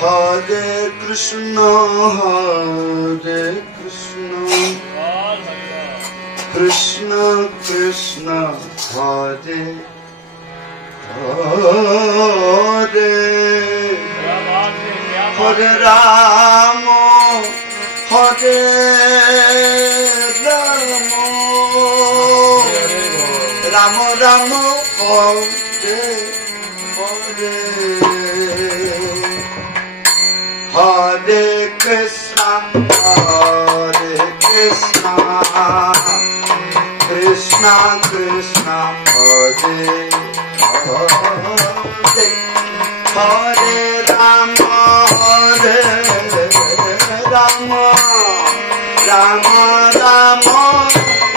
Hare Krishna, Krishna Krishna, Hare Hare, Hare Rama, Hare Rama, Rama Rama, Hare Hare, Hare Krishna, Krishna Krishna, Hare Hare, Hare Rama,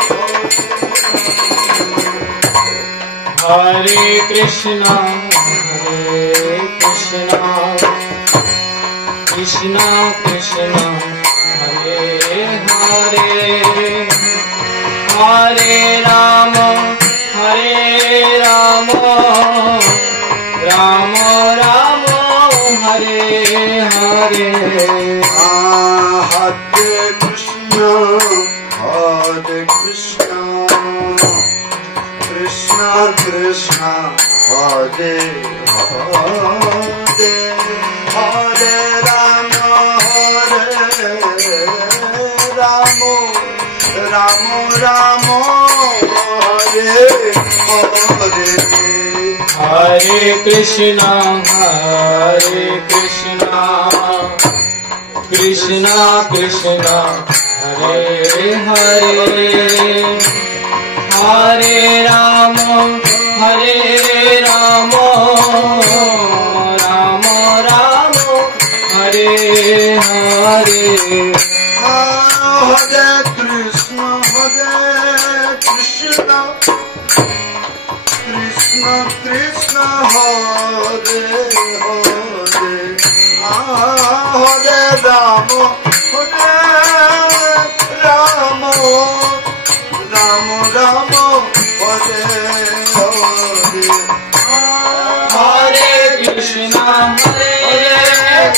Rama Rama Rama, Hare Krishna, Krishna Krishna, Hare Hare, Hare Rama, Rama Rama, Hare Hare. Hare Krishna, Krishna Krishna, Hare Hare, Hare Rama, Rama Rama, Hare Hare. Hare Krishna, Krishna Krishna, Hare Hare, Hare Rama, Rama Rama, Hare Hare. Hare Krishna, Krishna Krishna, Hare Hare, Hare Rama, Rama Rama, Hare Hare. Hare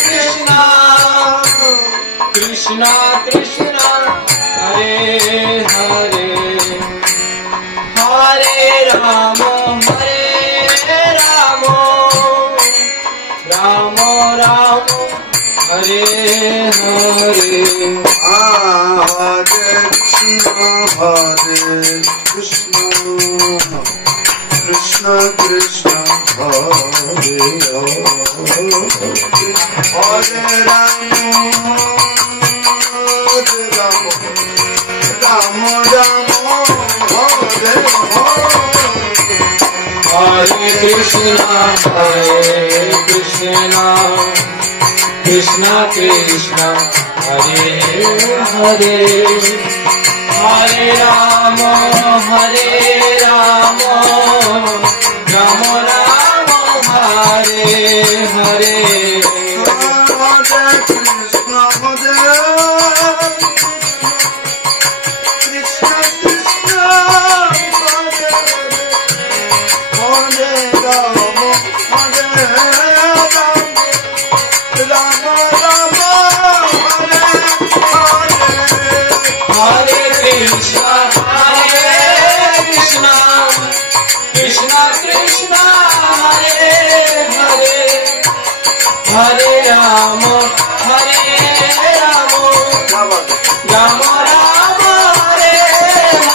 Krishna, Krishna Krishna, Hare Hare, Hare Rama, Rama Rama, Hare Hare. Hare Krishna, Krishna Krishna, Hare Hare, Hare Rama, Rama Rama, Hare Hare. Hare Krishna, Krishna Krishna, Hare Hare, Hare Rama, Rama Rama, Hare Hare. Hare Krishna, Krishna Krishna, Hare Rama, Rama Rama, Hare Hare. Hare Krishna, Krishna Krishna, Hare Hare, Hare Rama, Rama Rama, Hare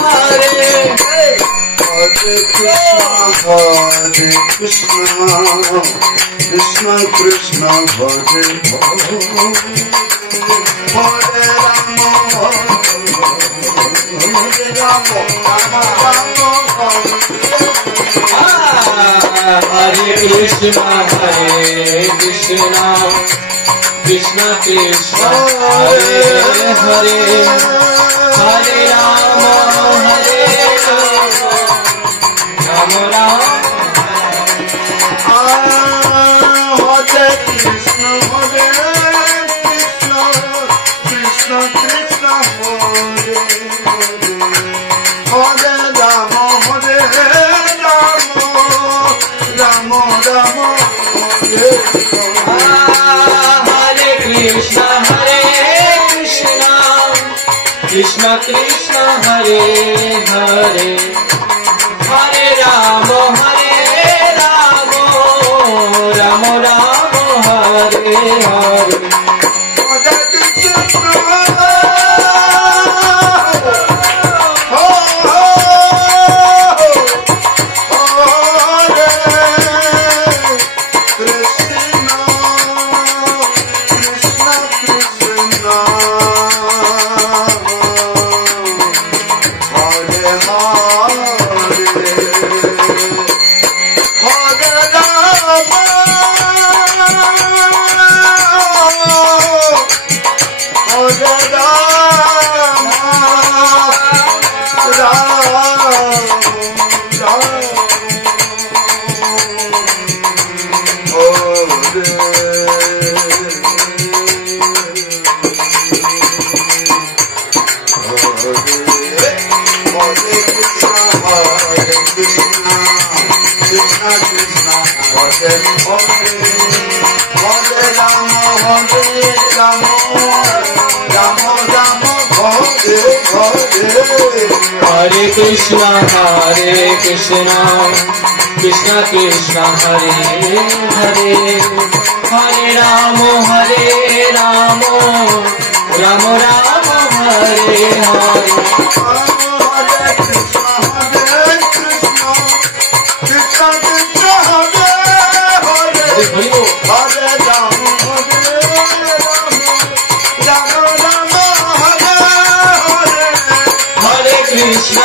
Hare. Hare Krishna, Krishna Krishna, Hare Hare, Rama, Hare Krishna, Krishna Krishna, Hare Hare, Hare Rama, Rama Rama. Hare Krishna, Krishna Krishna, Hare Hare, Hare Rama, Rama Rama, Hare Hare. Krishna Hare Hare Hare Rama Rama Rama Hare Hare Hare Krishna Krishna Krishna Hare Hare Hare Rama Rama Rama Hare Hare Krishna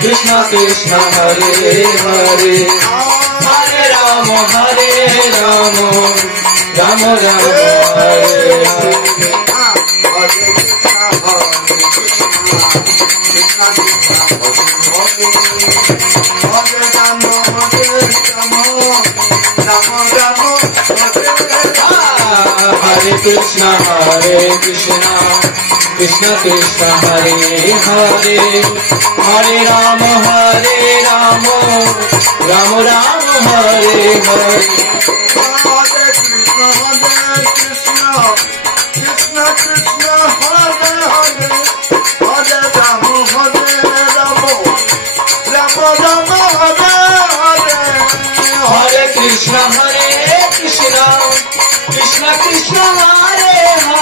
Krishna Krishna Hare Hare Hare Rama Rama Rama Hare Hare Hare Krishna Krishna Krishna Hare Hare Hare Rama Rama Rama Hare Hare Hare Krishna Krishna Krishna Hare Hare Hare Rama Rama Rama Hare Hare Hare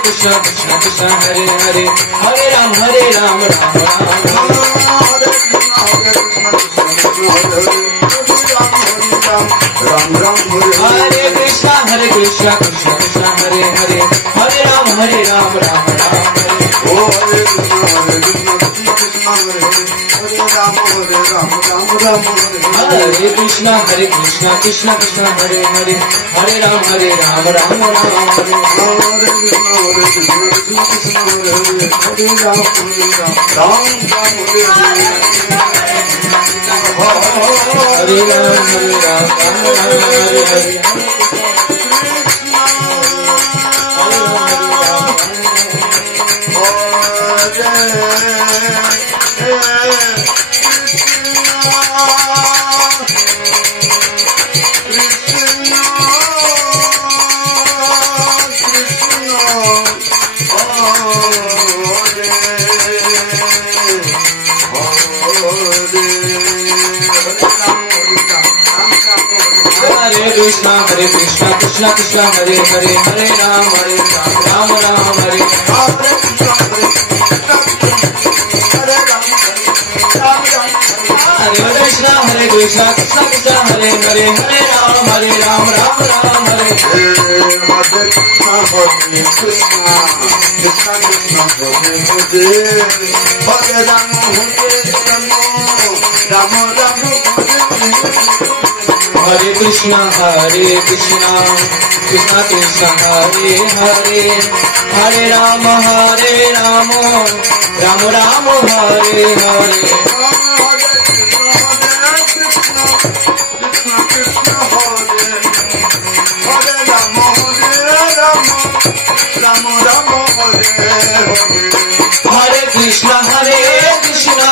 Krishna Krishna Krishna Hare Hare Hare Rama Rama Rama Hare Hare Hare Krishna Krishna Krishna Hare Hare Hare Rama Rama Hare Krishna Krishna Krishna Hare Hare Hare Rama Rama Hare Krishna Krishna Krishna Hare Hare Hare Rama Rama Krishna Krishna Krishna Hare Hare Hare Rama Rama Rama Hare Hare Krishna Krishna Krishna Krishna Hare Hare Hare Ram Ram Ram Hare Hare Krishna Krishna Krishna Hare Hare Hare Ram Ram Hare Krishna Krishna Krishna Hare Hare Hare Ram Ram Ram Hare Hare Hare Krishna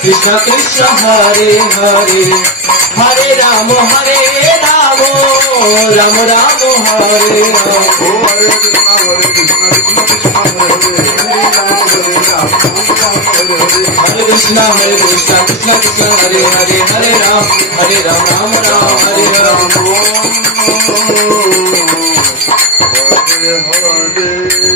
Krishna Krishna Hare Hare Hare Ram Ram Ram Hare Hare Hare Krishna Krishna Krishna Hare Hare Hare Ram Ram Hare Hare Hare